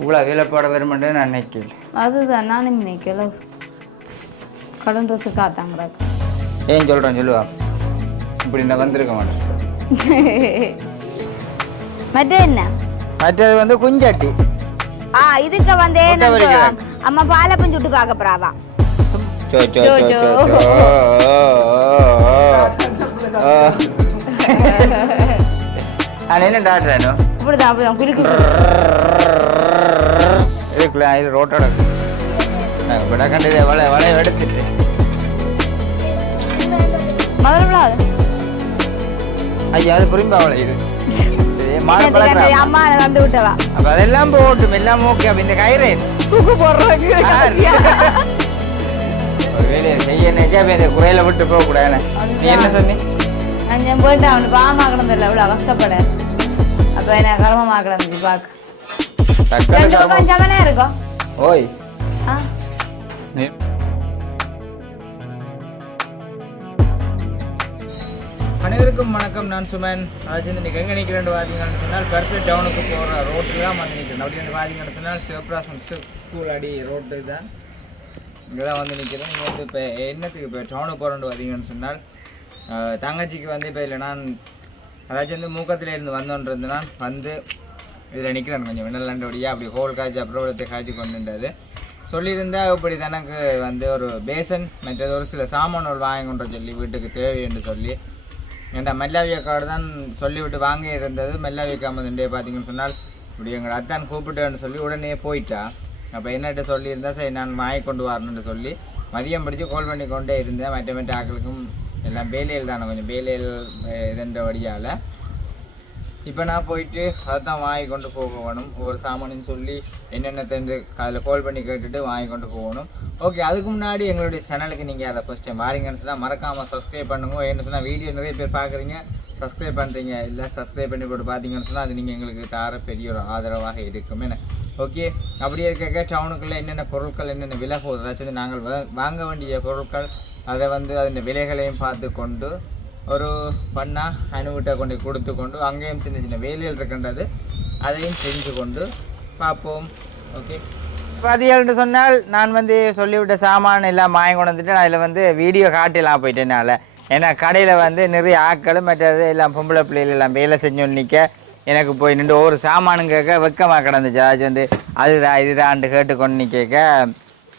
இவ்வளோ வேலைப்பாட வருமென்று நான் நினைக்கல அதுதான் நானும் நினைக்கல. கடன் ட்ரெஸ்ஸு காத்தாங்க ஏன் சொல்கிறேன் சொல்லுவா? இப்படி நான் வந்திருக்க மாட்டேன். மற்ற என்ன? மற்றது வந்து குஞ்சட்டி. ஆ இதுக்கு வந்து என்ன. சொல்லுவாங்க? அம்மா பாலப்பம் சுட்டு பார்க்க போறாவா so so so, so so. So நான் என்ன டாக்டர் அப்படிதான் அப்படிதான் குளிக்கு இதுக்குள்ள இது ரோட்டோட நாங்கள் விட கண்டது வளை வளை எடுத்துட்டு. ஐயா அது புரியும்பா அவளை இது. அதெல்லாம் போட்டும். எல்லாம் ஓகே இந்த கயிறு தூக்கு போடுறாங்க வேலையை செய்ய இந்த குறையில விட்டு போகக்கூடாது நீ என்ன சொன்னி? நான் போயிட்டு அவனுக்கு பாமா கிடந்தில்ல இவ்வளோ கஷ்டப்பட அப்போ என்ன கர்மமாக கிடந்துச்சு பார்க்க தக்காளி ரெண்டு சாப்பிடு. பக்கம் ஜமனே இருக்கும் ஓய் ஆ நீ அனைவருக்கும் வணக்கம் நான் சுமன் அதாவது இன்னைக்கு எங்கே நிற்கிறேன் பார்த்தீங்கன்னு சொன்னால் கருத்து டவுனுக்கு போகிற ரோட்டில் தான் வந்து நிற்கிறேன் அப்படி வந்து பார்த்தீங்கன்னு சொன்னால் சிவபிராசன் ஸ்கூல் அடி ரோட்டு தான் இங்கே தான் வந்து நிற்கிறேன் நீங்கள் வந்து இப்போ என்னத்துக்கு இப்போ டவுனுக்கு போகிறோன்னு பார்த்தீங்கன்னு சொன்னால் தங்கச்சிக்கு வந்து இப்போ இல்லை நான் அதாச்சும் வந்து மூக்கத்தில் இருந்து வந்தோன்றது நான் வந்து இதில் நிற்கிறேன் கொஞ்சம் வினலாண்டோடியா அப்படி ஹோல் காய்ச்சி அப்புறம் எடுத்து காய்ச்சி கொண்டுன்றது சொல்லியிருந்தால் இப்படி தனக்கு வந்து ஒரு பேசன் மற்றது ஒரு சில சாமான்கள் வாங்கி கொண்டு சொல்லி வீட்டுக்கு தேவை என்று சொல்லி. என்கிட்ட மெல்லாவிய கார்டு தான் சொல்லிவிட்டு வாங்கி இருந்தது. மெல்லாவிய காமதுண்டே பார்த்தீங்கன்னு சொன்னால் இப்படி எங்கள் அத்தான் கூப்பிட்டேன்னு சொல்லி உடனே போயிட்டா. அப்போ என்னட்டு சொல்லியிருந்தா சரி நான் வாங்கி கொண்டு வரணும்னு சொல்லி மதியம் படித்து கால் பண்ணி கொண்டே இருந்தேன். மற்ற மற்ற ஆக்களுக்கும் எல்லாம் பேலியல் தானே கொஞ்சம் பேலியல் இதுன்ற வழியால். இப்போ நான் போயிட்டு அதான் வாங்கி கொண்டு போக வேணும். ஒவ்வொரு சொல்லி என்னென்ன தெரிஞ்சு அதில் கால் பண்ணி கேட்டுட்டு வாங்கி கொண்டு போகணும் ஓகே அதுக்கு முன்னாடி எங்களுடைய சேனலுக்கு நீங்கள் அதை ஃபஸ்ட் டைம் வாரீங்கன்னு சொன்னால் மறக்காமல் சப்ஸ்கிரைப் பண்ணுங்க. என்ன சொன்னால் வீடியோ நிறைய பேர் பார்க்குறீங்க. சப்ஸ்கிரைப் பண்ணுறீங்க இல்லை சப்ஸ்கிரைப் பண்ணி போட்டு பார்த்தீங்கன்னு சொன்னால் அது நீங்கள் எங்களுக்கு தார பெரிய ஒரு ஆதரவாக இருக்கும் என்ன? ஓகே அப்படி இருக்க டவுனுக்குள்ளே என்னென்ன பொருட்கள் என்னென்ன விலை போகுது? அதாச்சும் நாங்கள் வாங்க வேண்டிய பொருட்கள் அதை வந்து அதன் விலைகளையும் பார்த்து கொண்டு ஒரு பண்ணா அணுகிட்ட கொண்டு கொடுத்து கொண்டு அங்கேயும் சின்ன சின்ன வேலைகள் இருக்கின்றது அதையும் செஞ்சு கொண்டு பார்ப்போம். ஓகே பார்த்தீங்கன்னு சொன்னால் நான் வந்து சொல்லிவிட்ட சாமான் எல்லாம் வாங்கி கொண்டு வந்துட்டு நான் அதில் வந்து வீடியோ காட்டிலாம் போயிட்டேனால ஏன்னா கடையில் வந்து நிறைய ஆட்கள் மற்றது எல்லாம் பொம்பளை பிள்ளைகள் எல்லாம் வேலை செஞ்சு நிற்க எனக்கு போய் நின்று ஒவ்வொரு சாமானும் கேட்க வெக்கமாக கிடந்துச்சு. அதாச்சும் வந்து அதுதான் இதுதான்ட்டு கேட்டு கொண்டு நிற்க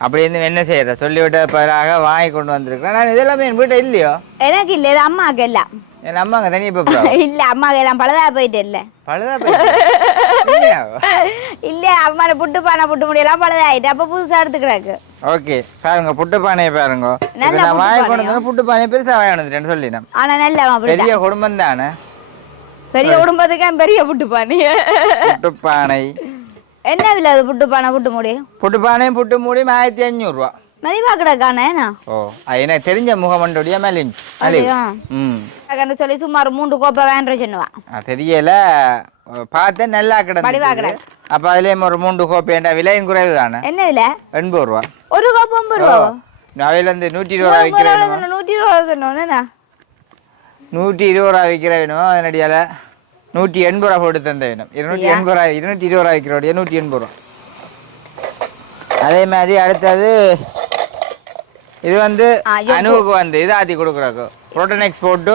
அப்படி இருந்து என்ன செய்யற சொல்லிவிட்ட பிறகு வாங்கி கொண்டு வந்திருக்கிறேன். நான் இதெல்லாமே என் வீட்டை இல்லையோ? எனக்கு இல்லை இது அம்மாவுக்கு எல்லாம். என் அம்மாங்க தனியாக இப்போ இல்ல அம்மாவுக்கு எல்லாம் பழுதா போயிட்டு இல்ல. பழுதா போயிடுச்சு இல்ல? அம்மா புட்டு பானை புட்டு முடியெல்லாம் பழுதாயிட்டு அப்ப புதுசா எடுத்துக்கிறாக்கு. ஓகே பாருங்க புட்டு பானையை பாருங்க. நல்ல நான் வாங்கி கொண்டு வந்து புட்டு பானையை பெருசாக வாங்கி வந்துட்டேன்னு சொல்லினேன். ஆனா நல்ல பெரிய குடும்பம் தானே? பெரிய குடும்பத்துக்கு பெரிய புட்டு பானை புட்டு பானை என்ன விலை அது புட்டு பானை புட்டு முடி புட்டு பானையும் புட்டு மூடியும் ஆயிரத்தி அஞ்சூறுரூவா மதிவா கிடக்கானே ஓ அது தெரிஞ்ச முகமண்டோடைய மேலின் அப்படியா? ம் கண்டு சொல்லி சுமார் மூன்று கோப்பை வேண்ட சொன்னுவான் தெரியல பார்த்தேன் நல்லா வடிவா கிடந்து கிடக்கு. அப்போ அதுலேயும் ஒரு மூன்று கோப்பேண்டா விலையும் குறைவு தானே என்ன விலை எண்பது ரூபா ஒரு கோப்பை ஒன்பது ரூபா அவையில இருந்து நூற்றி இருபது ரூபா விற்கிற வேணுமா நூற்றி இருபது ரூபா சொன்னோன்னா நூற்றி இருபது ரூபா விற்கிற வேணுமோ அதனடியால் நூற்றி எண்பது ரூபா போட்டு தந்த வேணும் இருநூற்றி எண்பது ரூபா இருநூற்றி இருபது ரூபா விற்கிறோடைய நூற்றி எண்பது ரூபா. அதே மாதிரி அடுத்தது இது வந்து. அணுவுக்கு வந்து இது ஆத்தி கொடுக்குறாங்க புரோட்டனெக்ஸ் போட்டு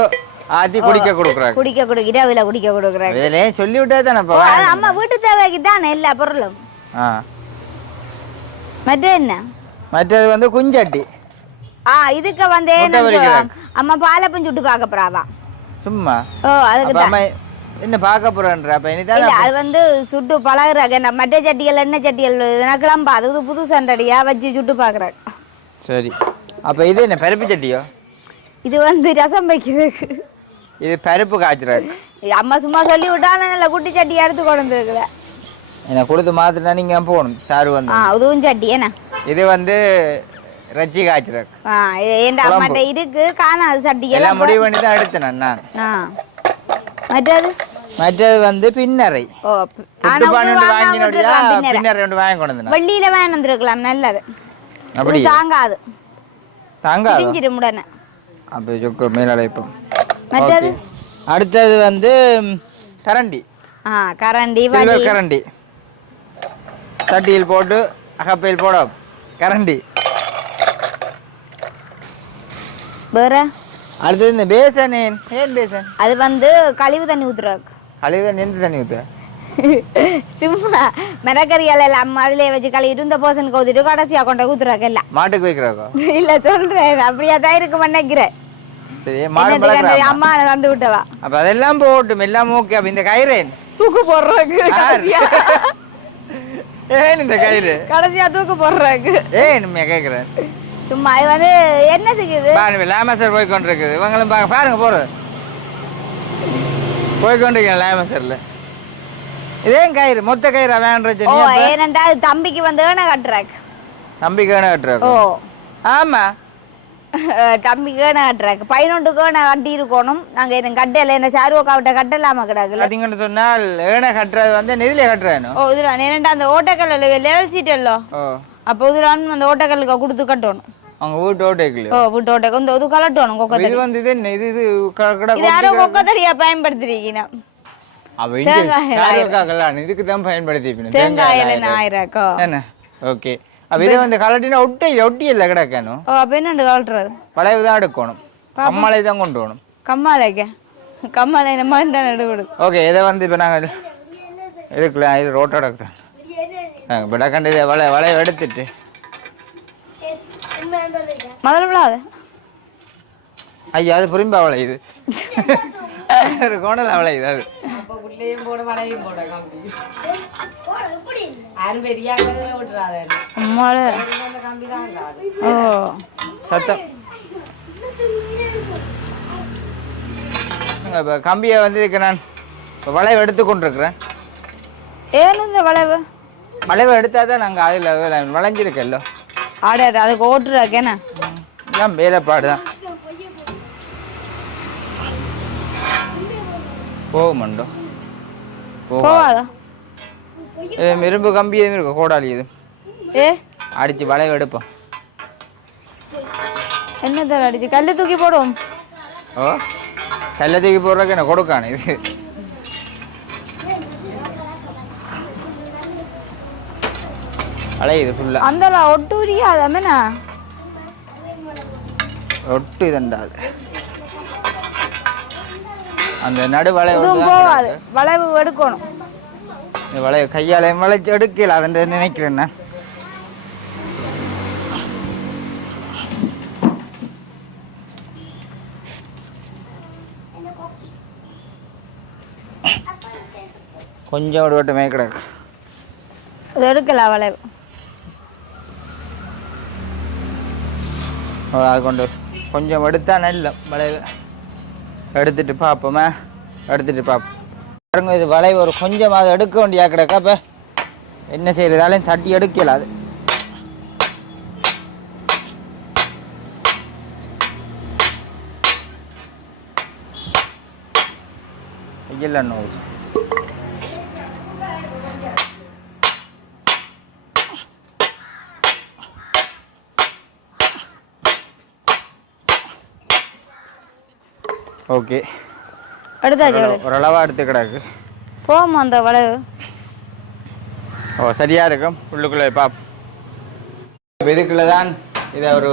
ஆத்தி குடிக்க கொடுக்குறாங்க குடிக்க குடிக்கிட்டு அவில குடிக்க கொடுக்குறாங்க இதிலே சொல்லி விட்டே தானே அம்மா வீட்டு தேவைக்கு தானே எல்லா பொருளும்? ஆ. மற்ற என்ன? மற்றது வந்து குஞ்சட்டி. ஆ இதுக்கு வந்து அம்மா பாலப்பம் சுட்டு பார்க்க போறாவா? சும்மா. ஓ அதுக்கு தான். என்ன பார்க்க போறேன்ற? அப்ப இனிதான் அது வந்து சுட்டு பழகுறாங்க இந்த மட்டை சட்டிகள் எண்ணெய் சட்டிகள் கிளம்பா அது வந்து புது சண்டடியா வச்சு சுட்டு பார்க்குறாங்க சரி. அப்ப இது என்ன பருப்பு சட்டியோ? இது வந்து ரசம் வைக்கிறதுக்கு. இது பருப்பு காய்ச்சுறாரு இது அம்மா சும்மா சொல்லி விட்டாலும் நல்ல குட்டி சட்டி எடுத்து கொண்டு வந்துருக்குற எனக்கு கொடுத்து மாத்தினா நீங்க போகணும் சாரு வந்து. ஆ அதுவும் சட்டி என்ன? இது வந்து ரச்சி காய்ச்சுறாரு ஆ என் அம்மாட்ட இருக்கு காணாது சட்டிகள் எல்லாம் முடிவு பண்ணி தான் எடுத்தேன் நான். ஆ. மற்றது? மற்றது வந்து பின்னரை பின்னர. ஒன்று வாங்கி கொண்டு வெள்ளியில வேணும் வந்துருக்கலாம் நல்லது. அப்படி. தாங்காது. தாங்காதா? பிரிஞ்சிடும் உடனே. அப்போ சொக்கு மேலடைப்போம் மற்றது? அடுத்தது வந்து கரண்டி. ஆ கரண்டி சில்வர் கரண்டி. சட்டியில் போட்டு அகப்பையில் போட கரண்டி. வேற? அடுத்தது இந்த பேசன் ஏன் பேசன்? அது வந்து கழிவு தண்ணி ஊத்துறாக்கு தண்ணி எந்த தண்ணி ஊற்ற சும்மா மிளகறிகள் எல்லாம் அதிலே வச்சு கழுவிட்டு இந்த போசனுக்கு ஊத்திட்டு கடைசியா கொண்டு ஊத்துறாக்கு எல்லாம் மாட்டுக்கு வைக்கிறாக்கோ இல்ல சொல்றேன் அப்படியா தான் இருக்கு நினைக்கிறேன் சரி மாடு அம்மா வந்து விட்டவா அப்போ அதெல்லாம் போட்டும் எல்லாம் ஓகே அப்போ இந்த கயிறேன் தூக்கு போடுறாக்கு யார்? ஏன் இந்த கயிறு கடைசியா தூக்கு போடுறாக்கு ஏன் நம்ம கேட்குறேன் சும்மா இது வந்து என்னத்துக்கு இது லேமசர் போய் கொண்டிருக்குது இவங்களும் பாருங்க பாருங்க போகிறது போய் கொண்டிருக்கேன் லேமசரில் இதேன் கயிறு மொத்த கயிறு வேண்ட ஓ ஏனண்டா அது தம்பிக்கு வந்து ஏன கட்டுறாக்கு நம்பிக்கை ஓ. கட்டுறாரு ஆமா தம்பிக்கு ஏன கட்டுறாக்கு பதினொன்றுக்கு ஏன கட்டி இருக்கணும். நாங்க என்ன கட்டல என்ன சாருவக்காவிட்ட கட்டலாமா கிடக்குல? பார்த்தீங்கன்னு சொன்னால் ஏனை கட்டுறது வந்து நிதியில கட்டுறானோ? ஓ இதுல ஏனண்டா அந்த ஓட்டக்கல் லெவல் சீட் இல்லோ ஓ. அப்போ இதுல அந்த ஓட்டக்கல்லுக்கு கொடுத்து கட்டணும். அவங்க வீட்டு ஓட்டைக்குள்ளே ஓ வீட்டு ஓட்டக்கு இந்த இது கலட்டணும் கொக்கை இது வந்து இது என்ன இது இது கடை இது யாரோ கொக்கை தடியா பயன்படுத்துறீங்க அவ இங்கே கல்யாணம் இதுக்கு தான் பயன்படுத்தி தேங்காய் இலை ஆயிராக்கோ? என்ன? ஓகே. அப்போ இது வந்து கலட்டினா ஒட்டி ஒட்டி இல்லை கிடக்கணும். ஓ அப்போ என்னண்டு கலட்டுறது? பழைய தான் எடுக்கணும். கம்மலை தான் கொண்டு போகணும் கம்மாலைக்க கம்மாலை இந்த மாதிரி தான் நடுவிடு ஓகே இதை வந்து இப்போ நாங்கள் இதுக்குள்ள இது ரோட்டோட இப்போ டக்கண்டு இதை வளை வளைய எடுத்துட்டு முதல்ல விழாது ஐயா அது புரிம்பா வளையுது. ஒரு கோணல் வளையுது அது. அம்மாடு. ஓ. சத்தம். இப்போ கம்பியை வந்து இதுக்கு நான் இப்போ வளைவு எடுத்து கொண்டிருக்கிறேன். ஏன்னு இந்த வளைவு? வளைவு எடுத்தால் தான் நாங்கள் அதில் வளைஞ்சிருக்கല്ലോ ஆடு ஆடு அதுக்கு ஓட்டுறாக்கேண்ணா எல்லாம் வேலைப்பாடு தான் போகுமண்டோ இது இரும்பு கம்பி எதுவும் இருக்கும் கோடாலி இது ஏ? அடித்து வளைவு எடுப்போம். என்ன தர அடிச்சு? கல்லு தூக்கி போடுவோம் ஓ கல்லை தூக்கி போடுறதுக்கு என்ன கொடுக்கானு இது? அலையுது ஃபுல்லாக அந்த ஒட்டு உரியாத அம்மனா ஒட்டு இதண்டாது. அந்த நடு வளைவு போவாது வளைவு எடுக்கணும். வளைவு கையால வளைச்சு எடுக்கல அதை நினைக்கிறேன் நான். கொஞ்சம் ஒரு வட்டமே கிடக்கு இது எடுக்கலாம் வளைவு. அதை கொண்டு கொஞ்சம் எடுத்தா நல்ல வளைவு. எடுத்துட்டு பார்ப்போமே எடுத்துட்டு பார்ப்போம் பாருங்க இது வளைவு ஒரு கொஞ்சம் அதை எடுக்க வேண்டியா கிடக்கா. இப்போ என்ன செய்கிறதாலையும் தட்டி எடுக்கல அது. இல்லை ஓகே. எடுத்தாச்சு வளைவு ஓரளவாக எடுத்து கிடக்கு. போமா அந்த வளைவு? ஓ சரியா இருக்கும் உள்ளுக்குள்ளே பாப் இதுக்குள்ள தான் இதை ஒரு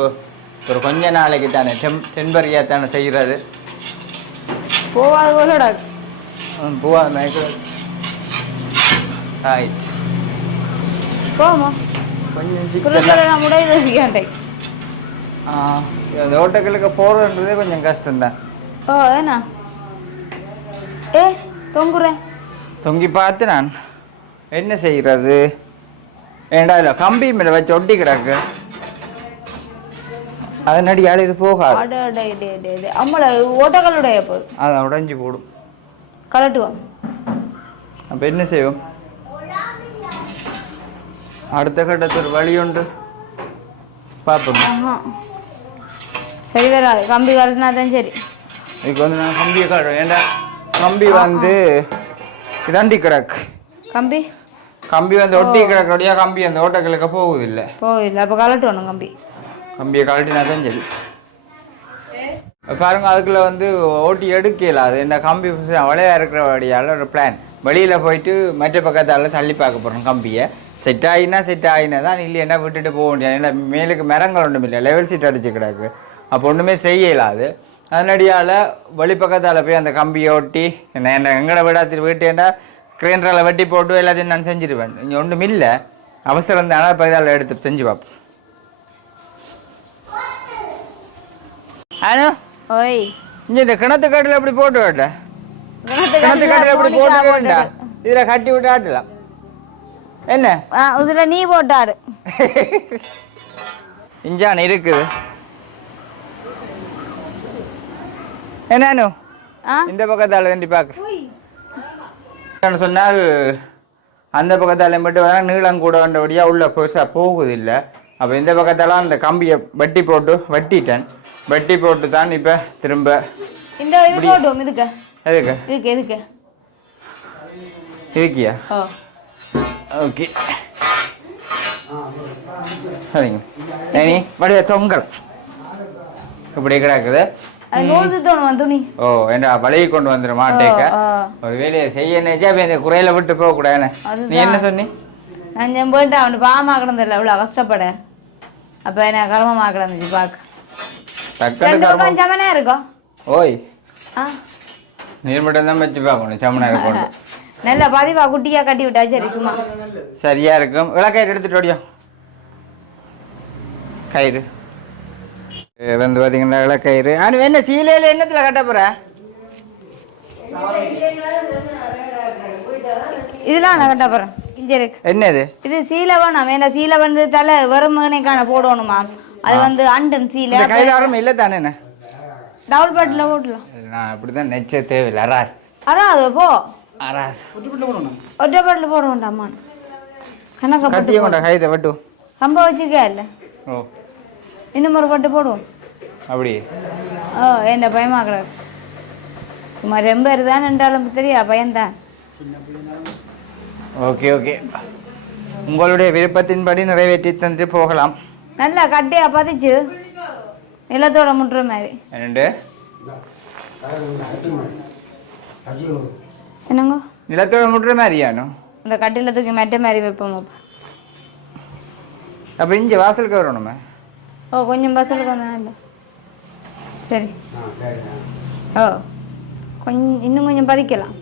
ஒரு கொஞ்ச நாளைக்கு தானே டெம் டெம்பரியாக தானே செய்கிறது. போவாது போலடா பூவா மேய்க்கிறது ஆயிடுச்சு. போமா கொஞ்சம் முடியுது கேட்டை இந்த ஓட்டங்களுக்கு போகிறதுன்றதே கொஞ்சம் கஷ்டம்தான். ஓ ஏண்ணா ஏ தொங்குறேன். தொங்கி பார்த்து நான் என்ன செய்கிறது? ஏண்டா இல்லை கம்பி மேலே வச்சு ஒட்டி கிடக்கு அதனடியால் இது போகாது. அம்மள ஓட்டங்களுடைய போது அதை உடைஞ்சு போடும். கலட்டுவோம் அப்போ என்ன செய்வோம்? அடுத்த கட்டத்தில் வழி உண்டு. பார்ப்போம். சரி வராது. கம்பி கலட்டினா தான் சரி. இதுக்கு வந்து நான் கம்பியை காட்டுறேன். ஏண்டா? கம்பி வந்து இதாண்டி கிடக்கு. கம்பி? கம்பி வந்து ஒட்டி கிடக்கிறோடையா கம்பி அந்த ஓட்டங்களுக்கு போகுது இல்லை போயில்லை அப்போ கலட்டுவோம் கம்பி. கம்பியை கழட்டினா தான் சரி. பாருங்க அதுக்குள்ள வந்து ஓட்டி எடுக்கல. அது என்ன கம்பி வளையா இருக்கிற வழியால் ஒரு பிளான் வெளியில் போயிட்டு மற்ற பக்கத்தால் தள்ளி பார்க்க போகிறோம் கம்பியை. செட் ஆகினா செட் ஆகினா தான் இல்லைன்னா விட்டுட்டு போக முடியாது ஏன்னா மேலுக்கு மரங்கள் ஒன்றும் இல்லை லெவல் சீட் அடிச்சு கிடக்கு. அப்போ ஒன்றுமே செய்ய இயலாது அதனடியால் வெளிப்பக்கத்தால் போய் அந்த கம்பியை ஒட்டி என்ன என்ன எங்கட விடாத்தி வீட்டேண்டா கிரைண்டரில் வெட்டி போட்டு எல்லாத்தையும் நான் செஞ்சிருவேன். இங்கே ஒன்றும் இல்லை. அவசரம் தானே இப்போ இதால் எடுத்து செஞ்சு பார்ப்போம் ஆனா ஓய். இங்கே இந்த கிணத்து காட்டில் எப்படி போட்டு விட்ட கிணத்து காட்டில் எப்படி போட்டு வேண்டா. இதில் கட்டி விட்டு ஆட்டலாம். என்ன? இதுல நீ போட்டாடு இஞ்சான் இருக்குது. என்னன்னு இந்த பக்கத்தால் தண்டி பார்க்க சொன்னால் அந்த பக்கத்தால மட்டும் வர நீளம் கூட வந்தபடியாக உள்ள பெருசாக போகுது இல்லை அப்போ இந்த பக்கத்தால அந்த கம்பியை வட்டி போட்டு வட்டிட்டேன். வட்டி போட்டு தான் இப்போ திரும்ப இந்த இதுக்கு. எதுக்கு? இதுக்கு எதுக்கு இருக்கியா ஓகே. சரிங்க. ஏனி வடிவ தொங்கல். இப்படி கிடக்குது. ஓ என்ன வளைய கொண்டு வந்துடும் மாட்டேக்க. ஒரு வேலையை செய்ய நினைச்சா இந்த குறையில விட்டு போக கூடாது நீ என்ன சொன்னி? நான் என் போயிட்டு அவனு பாவமா கிடந்தில்ல இவ்வளோ கஷ்டப்பட. அப்போ என்ன கர்மமா கிடந்துச்சு பார்க்க சமனா இருக்கும் ஓய். நீர் மட்டும் தான் வச்சு பார்க்கணும் சமனா இருக்கும் நல்ல பதிவா குட்டியா கட்டி விட்டா சரி சும்மா. சரியா இருக்கும். விளக்கயிறு எடுத்துட்டு ஓடியா. கயிறு. வந்து பார்த்தீங்கன்னா விளக்கயிறு ஆனால் என்ன சீலையில் என்னத்தில் கட்ட போற? இதெல்லாம் நான் கட்ட போறேன். இங்க இருக்கு என்னது? இது சீலை வேணாம் வேண்டாம் சீலை வந்து தலை வெறும் மகனைக்கான போடணுமா? அது வந்து அண்டும் சீலை. இந்த கையில் ஆரம்பம் இல்லை தானே என்ன? டபுள் பாட்டில் போடலாம் நான் அப்படி தான் நெச்ச தேவையில்லை. அறார் அதான் அது போ. அறார் ஒற்றை பாட்டில் போட வேண்டாமா? கணக்க கட்டிய கொண்ட கயிறை வெட்டு. கம்ப வச்சுக்க இல்லை. ஓ. இன்னும் ஒரு பட்டு போடுவோம். அப்படி? ஓ என்ன பயமா கிடக்கு சும்மா ரொம்ப இருந்தான் என்றாலும் தெரியா பயன்தான் ஓகே ஓகே. உங்களுடைய விருப்பத்தின்படி நிறைவேற்றி தந்து போகலாம். நல்லா கட்டியா பதிச்சு? நிலத்தோட முட்டுற மாதிரி. என்னண்டு? என்னங்க? நிலத்தோட முட்டுற மாதிரியானோ இந்த கட்டில தூக்கி மெட்ட மாதிரி வைப்போம். அப்போ. இங்கே வாசலுக்கு வரணுமே? ஓ கொஞ்சம் பசலுக்கு வந்தா இல்லை சரி ஓ கொஞ்சம் இன்னும் கொஞ்சம் பதிக்கலாம்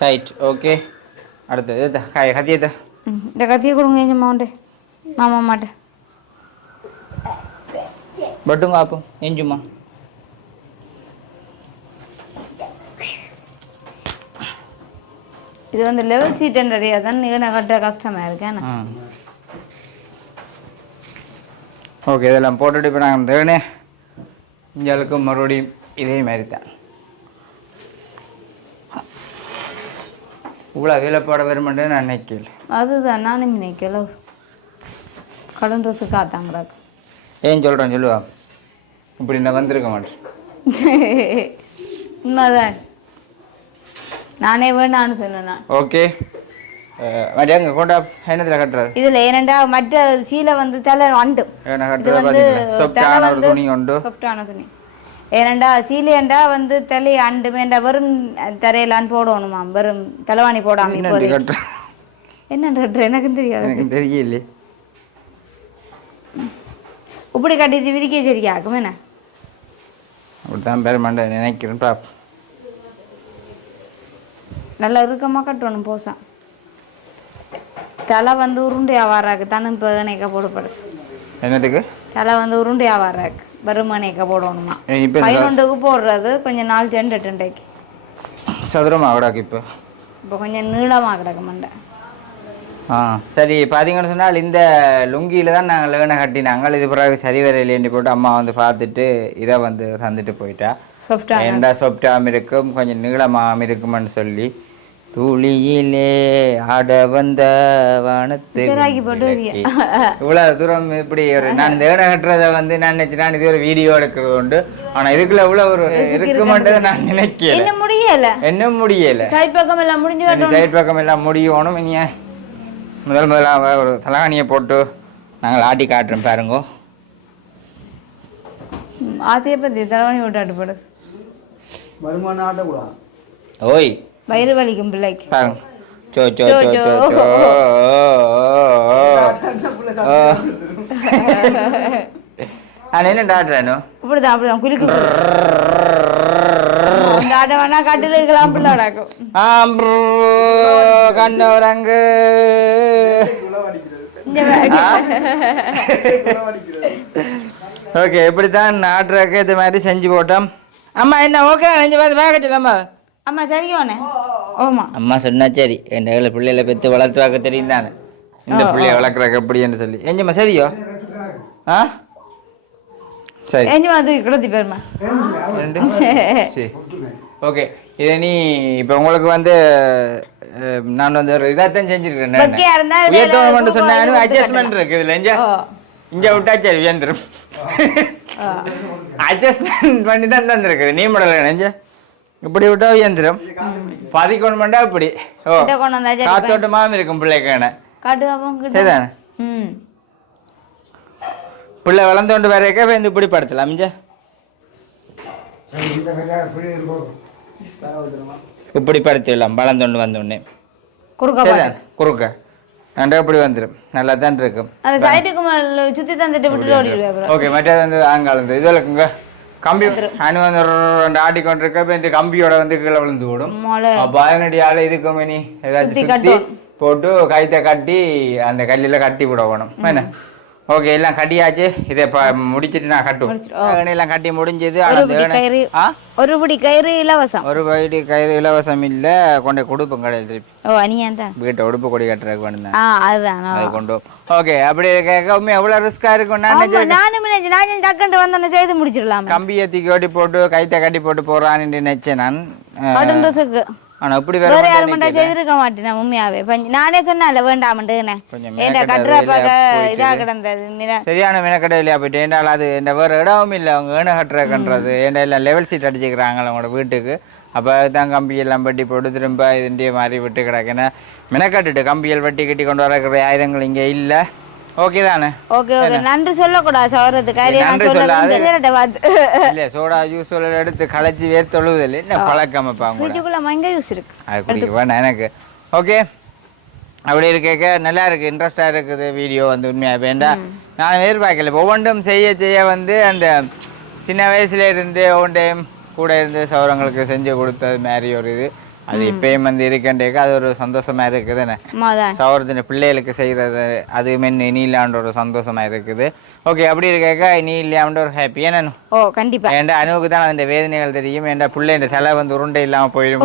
ரைட் ஓகே அடுத்தது இதா, காய் கத்தியதா ம், இந்த கத்தியை கொடுங்க என் மாவுண்டு மாமா மாட்டேன் பட்டுங்க ஆப்போம் எஞ்சுமா இது வந்து லெவல் சீட்டுன்றது அதான் நீங்க கட்ட கஷ்டமா இருக்கேன் ஓகே இதெல்லாம் போட்டுட்டு இப்போ நாங்கள் தேனே இங்களுக்கு மறுபடியும் இதே மாதிரி தான் இவ்வளோ வேலைப்பாட வருமென்று நான் நினைக்கல. அதுதான் நானும் நினைக்கல. கடன் ட்ரெஸ்ஸு காத்தாங்கிறாக்கு. ஏன் சொல்கிறேன் சொல்லுவா? இப்படி நான் வந்திருக்க மாட்டேன். உண்மைதான். நானே வேணான்னு சொன்னேன். ஓகே. மதியாங்க கொண்டா என்னத்தில் கட்டுறது? இதுல ஏனண்டா மற்ற சீலை வந்து தலை என்ன இது வந்து சொப்டான ஒரு துணி உண்டு சாஃப்டான துணி. ஏனண்டா சீலையண்டா வந்து தலை அண்டு வேண்டா வெறும் தரையிலான்னு போடணுமா வெறும் தலைவாணி போடாம இப்போ என்னன்ற எனக்கு தெரியாது. எனக்கு தெரியலையே. இப்படி கட்டிட்டு விரிக்க சரியாக்கும் என்ன? அப்படித்தான் பெருமாண்ட நினைக்கிறேன் பாப் நல்லா இறுக்கமா கட்டணும் போசா. தலை வந்து உருண்டையா வராக்கு தனு இப்போ இணைக்க போடப்படுது என்னதுக்கு? தலை வந்து உருண்டையா வராக்கு வெறும் இணைக்க போடணுமா பதினொன்றுக்கு போடுறது கொஞ்சம் நாள் செண்டு டெண்டைக்கு சதுரமா விடாக்கு இப்போ? இப்போ கொஞ்சம் நீளமாக கிடக்க மண்டை. ஆ சரி பார்த்தீங்கன்னு சொன்னால் இந்த லுங்கியில் தான் நாங்கள் லேனை கட்டினாங்க. இது பிறகு சரி வரையிலேன்னு போட்டு அம்மா வந்து பார்த்துட்டு இதை வந்து தந்துட்டு போயிட்டா. சாஃப்டா ஏண்டா சொப்டாம இருக்கும் கொஞ்சம் நீளமாகவும் இருக்குமென்னு சொல்லி. துளியிலே ஆட வந்த வானத்து போட்டு? இவ்வளவு தூரம் இப்படி ஒரு நான் இந்த ஏடை கட்டுறதை வந்து நான் நினைச்சு நான் இது ஒரு வீடியோ எடுக்கிறது உண்டு. ஆனா இதுக்குள்ள இவ்வளவு ஒரு இருக்குமென்றதை நான் நினைக்கல. இன்னும் முடியல. என்ன முடியல. சைட் பக்கம் எல்லாம் முடிஞ்சு சைட் பக்கம் எல்லாம் முடியணும் இங்க முதல் முதலாக ஒரு தலகாணியை போட்டு நாங்கள் ஆட்டி காட்டுறோம் பாருங்க. ஆசையை பத்தி தலைவணி விட்டு அட்டுப்படுது வருமானம் ஆட்டக்கூடாது. ஓய் வயிறு வலிக்கும் பிள்ளைக்கு. So so so, so so so. So. நான் என்ன டாக்டர் இப்படிதான் அப்படிதான் ஆட்டம் வேணா கட்டில இருக்கலாம் பிள்ளை நடக்கும் கண்ணோரங்கு இந்த வே- ஓகே இப்படித்தான் நாட்டுறக்கு இது மாதிரி செஞ்சு போட்டோம். அம்மா என்ன ஓகே நெஞ்சு பார்த்து பார்க்கட்டில்லம்மா அம்மா சரியோண்ணே ஓமா. அம்மா சொன்னா சரி என் ஏழு பிள்ளைகளை பெற்று வளர்த்து பார்க்க தெரியும் தானே இந்த பிள்ளைய வளர்க்குறக்கு எப்படின்னு சொல்லி. எஞ்சம்மா சரியோ? ஆ? சரி. எஞ்சி வந்து கிடத்தி போயிருமா ரெண்டு? சரி. ஓகே. இதை நீ இப்போ உங்களுக்கு வந்து நான் வந்து ஒரு இதாகத்தான் செஞ்சிருக்கேன் வெக்கையா இருந்தா வேலை உயர்த்தவன் சொன்னாலும் அட்ஜஸ்ட்மெண்ட் இருக்கு இதுல இங்க. இங்க விட்டா சரி உயர்ந்துரும். அட்ஜஸ்ட்மெண்ட் பண்ணி தான் தந்துருக்குது நீ முடல நெஞ்ச இப்படி விட்டா உயர்ந்துரும் பதிக்கொண்டு பண்ணா இப்படி. ஓ கொண்டு காத்தோட்டமாவும் இருக்கும் பிள்ளைக்கான. சரிதானே? பிள்ளை வளர்ந்தோண்டு வரைக்க வந்து இப்படி படுத்தலாம் மிஞ்ச இப்படி படுத்திடலாம் வளர்ந்தோண்டு வந்தோடனே. குறுக்க குறுக்க. நன்றா இப்படி வந்துடும் நல்லா தான் இருக்கும் சுத்தி தந்துட்டு ஓகே மற்றது வந்து ஆங்காலம் இதில் இருக்குங்க. கம்பி அணு வந்து ரெண்டு ஆட்டி கொண்டு இருக்க இப்போ இந்த கம்பியோட வந்து கீழே விழுந்து விடும் பயனடியால இதுக்கு மணி ஏதாச்சும் போட்டு கயித்தை கட்டி அந்த கல்லில் கட்டி விட வேணும் என்ன? ஓகே எல்லாம் கட்டியாச்சு. இதை இப்போ முடிச்சிட்டு நான் கட்டும். எல்லாம் கட்டி முடிஞ்சது ஒரு பிடி கயிறு ஆ? ஒரு பிடி கயிறு இலவசம். ஒரு வயடி கயிறு இலவசம் இல்லை கொண்டு கொடுப்போம் கடையில் திருப்பி. ஓ அனியான் தான். வீட்டை உடுப்பு கொடி கட்டுறதுக்கு வேணும் ஆ அதுதான் அது கொண்டு ஓகே அப்படி இருக்க உண்மை எவ்வளோ ரிஸ்க்காக இருக்கும்? நான் நானும் நினைச்சு நான் டக்குன்ட்டு வந்தோன்னு செய்து முடிச்சிடலாம்? கம்பியை தூக்கி ஓட்டி போட்டு கைத்தை கட்டி போட்டு போறான்னு நினைச்சேன் நான். ஆனா இப்படி வேற வேற யாரும் மட்டும் செய்திருக்க மாட்டேன் உண்மையாவே? நானே சொன்னேன்ல ஏன்டா மெனக்கெட்ட கட்டுற போயிட்டு. இதா கிடந்தது. சரியான மெனக்கடை இல்லையா போயிட்டு. ஏன்டால் அது இந்த வேறு இடமும் இல்லை. அவங்க ஏன கட்டுறதுன்றது. ஏன்டா எல்லாம் லெவல் சீட் அடிச்சுக்கிறாங்க அவங்களோட வீட்டுக்கு. அப்போ தான் கம்பி எல்லாம் வெட்டி போட்டு திரும்ப இதுண்டிய மாதிரி விட்டு கிடக்குன்னா. மெனக்கட்டுட்டு கம்பியல் வெட்டி கட்டி கொண்டு வரக்கிற ஆயுதங்கள் இங்கே இல்லை. ஓகே தானே ஓகே. ஓகே நன்றி சவரத்துக்கு சொல்லாது. சொல்ல இல்லை சோடா ஜூஸ் எடுத்து களைச்சி வேர்த்தொழுவுதில்லை என்ன பழக்கம் வைப்பாங்க கூட ஃப்ரிட்ஜுக்குள்ள மங்க யூஸ் இருக்கு. அது குடிக்க வேண்டாம் எனக்கு. ஓகே. அப்படி இருக்க நல்லா இருக்கு. இன்ட்ரெஸ்டாக இருக்குது வீடியோ வந்து உண்மையாக வேண்டாம் நான் எதிர்பார்க்கல. ஒவ்வொன்றும் செய்ய செய்ய வந்து அந்த சின்ன வயசுல இருந்து ஒவ்வொன்றையும் கூட இருந்து சௌரங்களுக்கு செஞ்சு கொடுத்தது மாதிரி ஒரு இது. அது இப்பயும் வந்து இருக்கண்டேக்கு அது ஒரு சந்தோஷமா இருக்குது என்ன அதான். சௌரத்தின பிள்ளைகளுக்கு செய்கிறது அது மென் இனி இல்லாண்ட ஒரு சந்தோஷமா இருக்குது. ஓகே அப்படி இருக்க இனி இல்லாமன்ற ஒரு ஹாப்பி ஏன்னா ஓ கண்டிப்பா. ஏன்டா அனுவுக்கு தான் அந்த வேதனைகள் தெரியும். ஏன்டா பிள்ளை இந்த தலை வந்து உருண்டை இல்லாம போயிடும்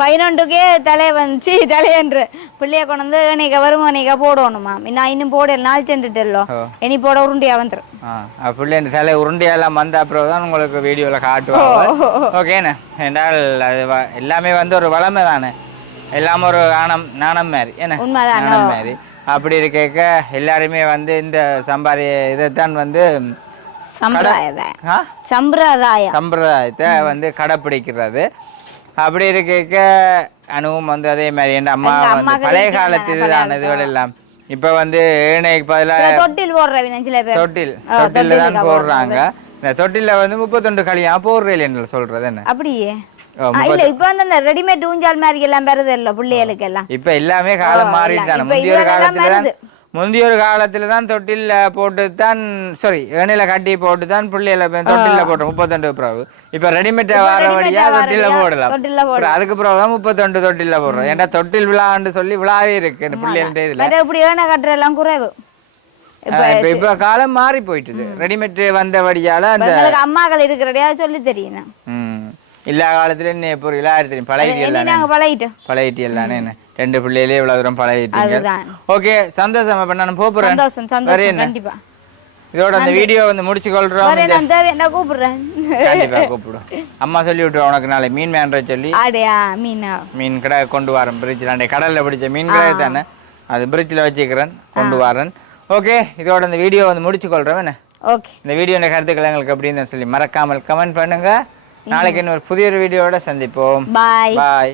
பதினொன்றுக்கே தலை வந்துச்சு தலையன்று பிள்ளைய கொண்டு வந்து நீக்க வரும் நீக்க போடணுமா நான் இன்னும் போடல நாள் சென்றுட்டல்லோ. ஓ. இனி போட உருண்டியா வந்துடும் பிள்ளை இந்த தலை உருண்டையெல்லாம் வந்த அப்புறம் தான் உங்களுக்கு வீடியோவில் காட்டுவாங்க. ஓகேண்ணே என்றால் அது எல்லாமே வந்து ஒரு வளமை தானே. எல்லாம் ஒரு ஆனம் நாணம் மாதிரி என்ன? உண்மைதான், நாணம் மாதிரி அப்படி இருக்க எல்லாருமே வந்து இந்த சம்பாரி இதைத்தான் வந்து சம்பிரதாயம் ஆ? சம்பிரதாயம். சம்பிரதாயத்தை வந்து கடைப்பிடிக்கிறது. அப்படி இருக்க அனுவும் வந்து அதே மாதிரி என் அம்மா வந்து பழைய இருக்கிறாங்க, காலத்து பழைய இதுதான் காலத்து. இதுகள் எல்லாம் இப்போ வந்து ஏனைக்கு பதிலாக தொட்டில் போடுற சில பேர். தொட்டில். தொட்டில தான் போடுறாங்க. இந்த தொட்டில வந்து முப்பத்தொண்டு களியா போடுறேன் சொல்றது என்ன? அப்படியே. இல்ல இப்ப வந்து அந்த ரெடிமேட் ஊஞ்சால் மாதிரி எல்லாம் பெறுது இல்ல பிள்ளைகளுக்கு எல்லாம் இப்ப எல்லாமே காலம் ஓ, மாறிட்டு இல்ல, தானே. இப்ப முந்தைய காலத்துல வருது. முந்தைய ஒரு காலத்துல தான் தொட்டில்ல போட்டு தான் சாரி கட்டி போட்டு தான் பிள்ளையில தொட்டில போட்டோம் முப்பத்தொண்டு பிறகு இப்ப ரெடிமேட் வர வழியா தொட்டில போடலாம். அதுக்கு பிறகு தான் முப்பத்தொண்டு தொட்டில போடுறோம். ஏன்டா தொட்டில் விழான்னு சொல்லி விழாவே இருக்கு. இதுல. வேற இப்படி ஏன கட்டுற எல்லாம் குறைவு. இப்ப காலம் மாறி போயிட்டுது. ரெடிமேட் வந்தபடியால அந்த எங்களுக்கு அம்மாக்கள் இருக்கிறடையா சொல்லி தெரியும். எல்லா காலத்துல என்ன இப்போ விழா தெரியும் பழகிட்டு இனி எல்லாம் நாங்க பழகிட்டோம். பழகிட்டு எல்லானே என்ன? ரெண்டு பிள்ளைகளே இவ்வளவு தூரம் பழகிட்டீங்க. ஓகே சந்தோஷம் அப்ப நான் போறேன். சந்தோஷம் கண்டிப்பா. இதோட அந்த வீடியோ வந்து முடிச்சு கொள்றோம் நான் கூப்பிடுறேன். கண்டிப்பா கூப்பிடும் அம்மா சொல்லி விட்டுருவோம் உனக்கு நாளை. மீன் மேன்ற சொல்லி. ஆடையா மீனா. மீன் கடை கொண்டு வரேன் பிரிட்ஜில் அன்றைய கடல்ல பிடிச்ச மீன் கடை தானே? அது பிரிட்ஜில் வச்சுக்கிறேன் கொண்டு வரேன். ஓகே இதோட இந்த வீடியோ வந்து முடிச்சு கொள்றோம் என்ன? ஓகே இந்த வீடியோ கருத்துக்கள் எங்களுக்கு அப்படின்னு சொல்லி மறக்காமல் கமெண்ட் பண்ணுங்க. நாளைக்கு இன்னொரு புதிய ஒரு வீடியோவோட சந்திப்போம். பாய் பாய்